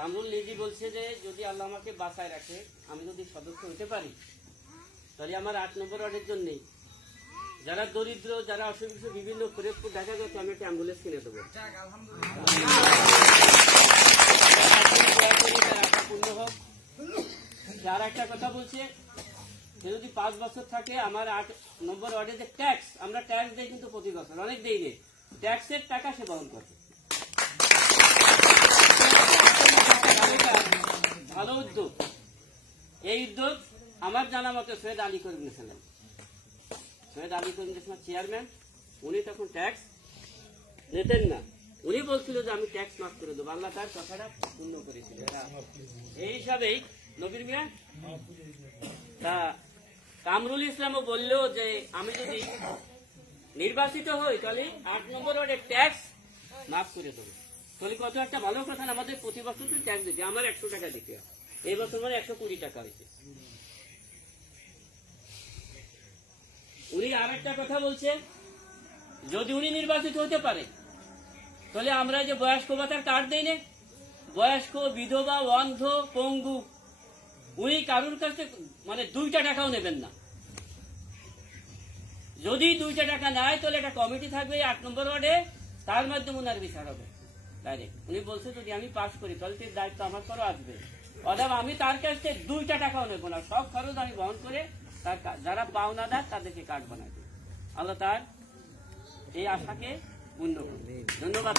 কামরুল নিজে বলছে যে যদি আল্লাহ আমাকে বাঁচায় রাখে, আমি যদি সদস্য হতে পারি, তাহলে আমার 8 নম্বর ওয়ার্ডের জন্যই যারা দরিদ্র, যারা অসুবিধা, বিভিন্ন ফরিদপুর দেখা গেছে, আমি একটা অ্যাম্বুলেন্স কিনে দেবো। পূর্ণ হোক। যারা একটা কথা বলছে, সে যদি 5 বছর থাকে, আমার 8 নম্বর ওয়ার্ডে যে ট্যাক্স, আমরা ট্যাক্স দিই কিন্তু প্রতি বছর, অনেক দেই নেই, ট্যাক্সের টাকা সে বহন করবে। ভালো উদ্যোগ। এই উদ্যোগ আমার জানা মতো সৈয়দ আলী করিম নিয়েছিলেন। সৈয়দ আলী করিম চেয়ারম্যান, উনি তখন ট্যাক্স নিতেন না, উনি বলছিল যে আমি ট্যাক্স মাফ করে দেবো। আল্লাহ তার কথাটা পূর্ণ করেছিল। এই হিসাবেই নবীর মিয়া তা কামরুল ইসলামও বলল যে আমি যদি নির্বাচিত হই তাহলে 8 নম্বর ওয়ার্ডে ট্যাক্স মাফ করে দেবো। তাহলে কত একটা ভালো কথা, আমাদের প্রতি বছর তো ট্যাক্স দিতে, আমার 100 টাকা দিতে হয়, এই বছর মানে 120 টাকা হয়েছে। উনি আর একটা কথা বলছে, যদি উনি নির্বাচিত হতে পারে তাহলে আমরা যে বয়স্ক ভাতার কার্ড দেই না, বয়স্ক, বিধবা, অন্ধ, পঙ্গু, উনি কারুর কাছে মানে 2টা টাকাও নেবেন না। যদি 2টা টাকা নেয় তাহলে একটা কমিটি থাকবে 8 নম্বর ওয়ার্ডে, তার মাধ্যমে ওনার বিচার হবে ডাইরেক্ট। উনি বলছে যদি আমি পাশ করি তাহলে দায়িত্ব আমার পরও আসবে, অথবা আমি তার কাছ থেকে 2টা টাকাও নেবো না, সব খরচ আমি বহন করে তার যারা পাওনাদার তাদেরকে কার্ড বানাই দেব। আল্লাহ তার এই আশাকে পূর্ণ করবে। ধন্যবাদ।